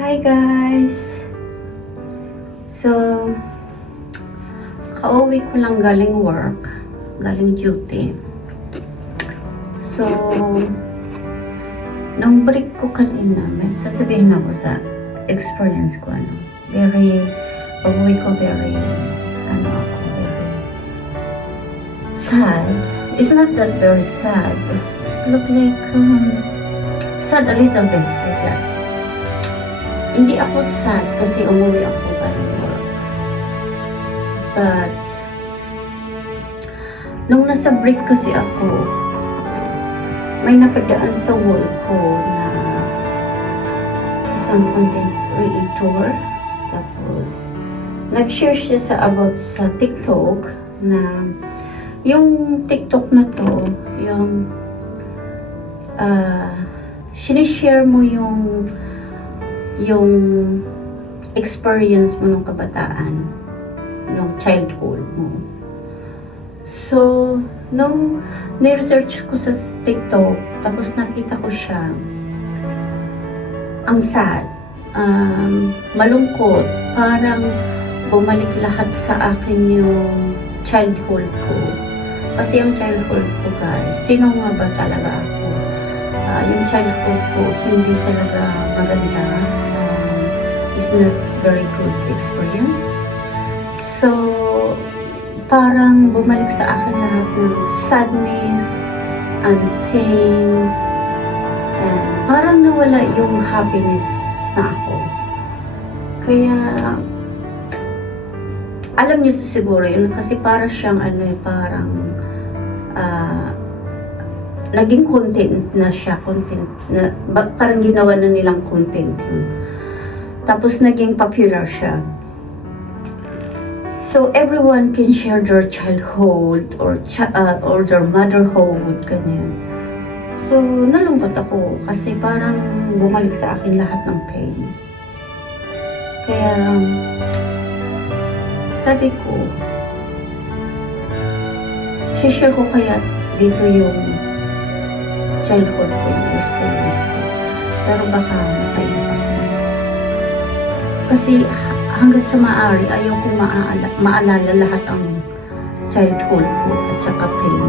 Hi guys! So, kauwi ko lang galing work, galing duty. So, nung break ko kanina, may sasabihin ako sa experience ko, pag-uwi ko, very sad. It's not that very sad. It's look like, sad a little bit, like that. Hindi ako sad kasi umuwi ako galing work. But, nung nasa break kasi ako, may napadaan sa wall ko na isang content creator. Tapos, nag-share siya about sa TikTok na yung TikTok na to, yung sinishare mo yung experience mo nung kabataan, nung childhood mo. So, nung ni-research ko sa TikTok, tapos nakita ko siya, ang sad, malungkot, parang bumalik lahat sa akin yung childhood ko. Kasi yung childhood ko, guys, sino nga ba talaga ako? Yung childhood ko, hindi talaga maganda. It's not very good experience. So, parang bumalik sa akin lahat ng sadness and pain. And parang nawala yung happiness na ako. Kaya, alam niyo siguro yun, kasi para siyang parang naging content na siya, parang ginawa na nilang content yun. Tapos naging popular siya. So everyone can share their childhood or their motherhood, ganyan. So nalungkot ako kasi parang bumalik sa akin lahat ng pain. Kaya sabi ko, share ko kaya dito yung childhood ko, yung experience ko. Pero baka maiiyak ako. Kasi hanggat sa maaari, ayaw kong maalala lahat ang childhood ko at saka pain.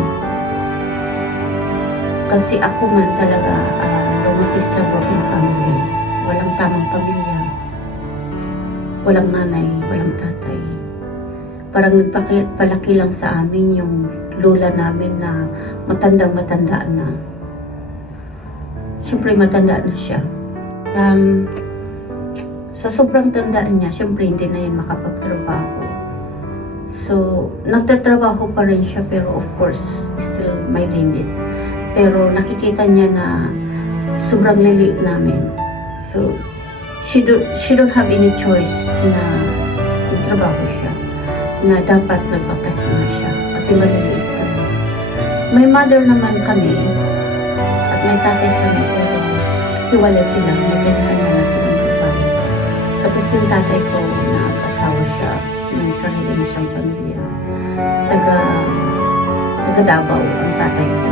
Kasi ako man talaga lumaki sa broken family. Walang tamang pamilya. Walang nanay, walang tatay. Parang nagpalaki lang sa amin yung lola namin na matandang-matanda na. Siyempre matanda na siya. Sa sobrang tandaan niya, siyempre hindi na yun makapagtrabaho. So, nagtatrabaho pa rin siya, pero of course, still may limit. Pero nakikita niya na sobrang liliit namin. So, she don't have any choice na magtrabaho siya, na dapat nagpapahinga siya kasi maliliit kami. May mother naman kami at may tatay kami, pero hiwalay sila, may kanya-kanya na silang buhay. Tapos yung tatay ko, nag-asawa siya, may sarili na siyang pamilya. Taga Davao ang tatay ko.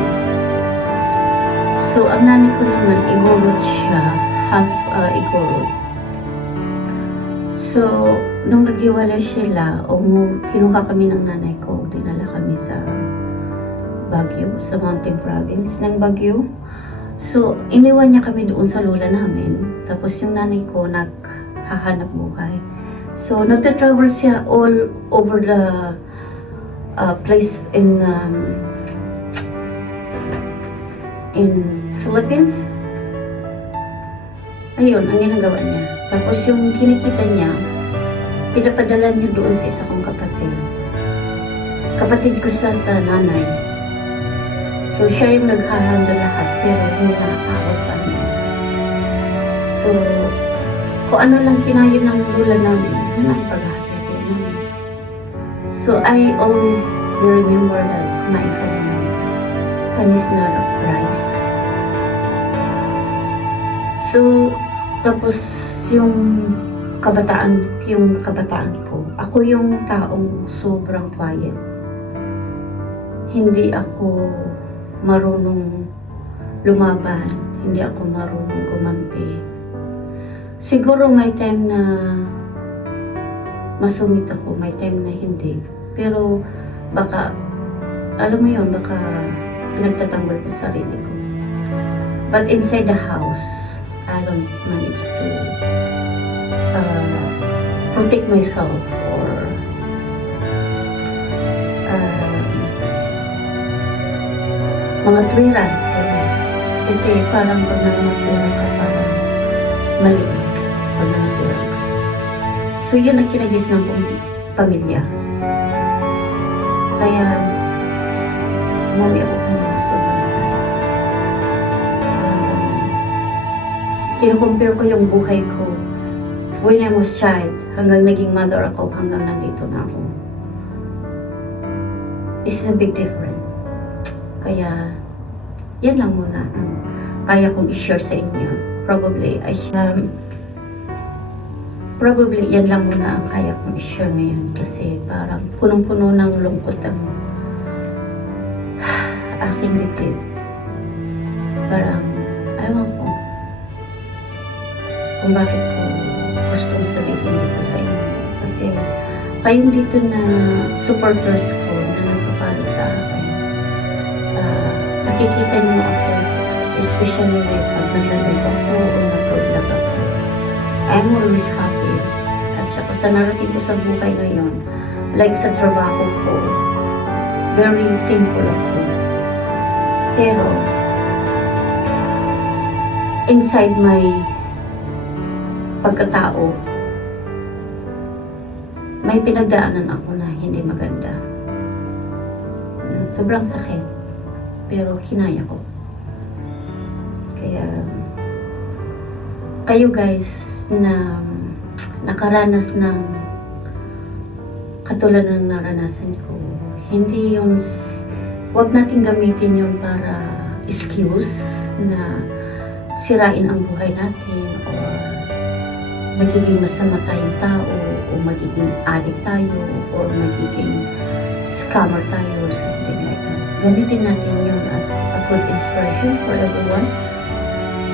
So ang nanay ko naman, Igorot siya, half Igorot. So, nung naghiwalay sila, kinuha kami ng nanay ko, dinala kami sa Baguio, sa Mountain Province ng Baguio. So, iniwan niya kami doon sa lola namin. Tapos yung nanay ko naghahanap buhay. So, nagta-travel siya all over the place in Philippines. Ayun, ang ginagawa niya. Tapos yung kinikita niya, pinapadala niya doon sa isa kong kapatid. Kapatid ko sa nanay. So, siya yung naghahandle lahat, pero hindi nakakawat sa amin. So, kung ano lang kinayon ng lula namin, yun ang paghahatid namin. So, I always remember that kumain kami ng panis na rice. So, tapos yung kabataan ko, ako yung taong sobrang quiet. Hindi ako marunong lumaban, hindi ako marunong gumampi. Siguro may time na masungit ako, may time na hindi. Pero baka, alam mo yun, baka pinagtatanggol ko sarili ko. But inside the house, I don't manage to protect myself or mga tuwiran. Kasi parang pag nangangatwiran ka, parang maliit pag nangangatwiran ka. So yun ang kinagis ng pamilya. Kaya, umuwi ako kanina, sobrang sakit. Kino-compare ko yung buhay ko when I was child, hanggang naging mother ako, hanggang nandito na ako. It's a big difference. Kaya, yan lang muna ang kaya kong i-share sa inyo. Probably yan lang muna ang kaya kong i-share ngayon kasi parang punong-puno ng lungkot ang aking dibdib. Parang, ayaw ko kung bakit ko gustong sabihin dito sa inyo. Kasi kayong dito na supporters ko na nagpapalo sa akin, nakikita niyo ako, especially pag naglalagay ako o nag-vlog ako. I'm always happy. At saka sa narating ko sa buhay ngayon, like sa trabaho ko, very thankful ako. Pero, inside my pagkatao, may pinagdaanan ako na hindi maganda. Sobrang sakit. Pero kinaya ko. Kaya, kayo guys na nakaranas ng katulad ng naranasan ko, hindi yun, huwag natin gamitin yun para excuse na sirain ang buhay natin or magiging masama tayong tao o magiging addict tayo or magiging scammer tayo or something like that. Gamitin natin yun as a good inspiration for everyone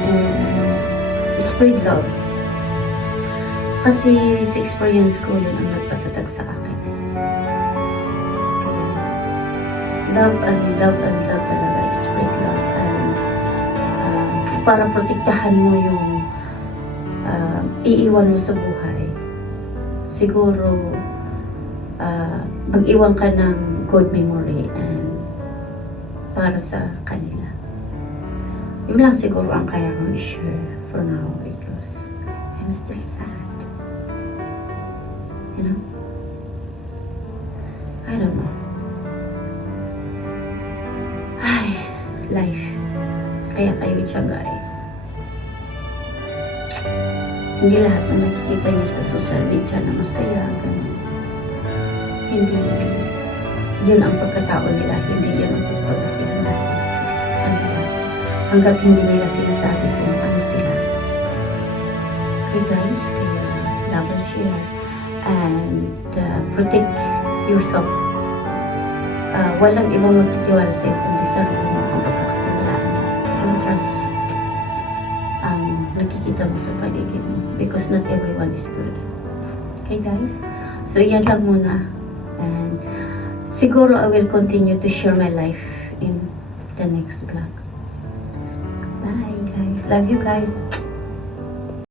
and spread love. Kasi sa experience ko, yun ang nagpatatag sa akin. Kaya, love and love and love talaga. Spread love and para protektahan mo yung iiwan mo sa buhay. Siguro, mag-iwan ka ng good memory and para sa kanila. Yun lang siguro ang kaya kong i-share for now because I'm still sad. You know? I don't know. Ay, life. Kaya kayo siya guys. Hindi lahat na nakikita nyo sa social media na masaya, ganun. Hindi yun ang pagkatao nila, hindi yun ang pagkasihan natin sa kanila. Hanggat hindi nila sinasabi kung ano sila. Okay guys, kaya love and share and protect yourself. Walang ibang magtitiwala sa iyo kundi sarili mo ang pagkakatiwalaan mo. Don't trust ang nakikita mo sa paligid mo because not everyone is good. Okay guys? So yan lang muna. And siguro I will continue to share my life in the next vlog. Bye guys. Love you guys.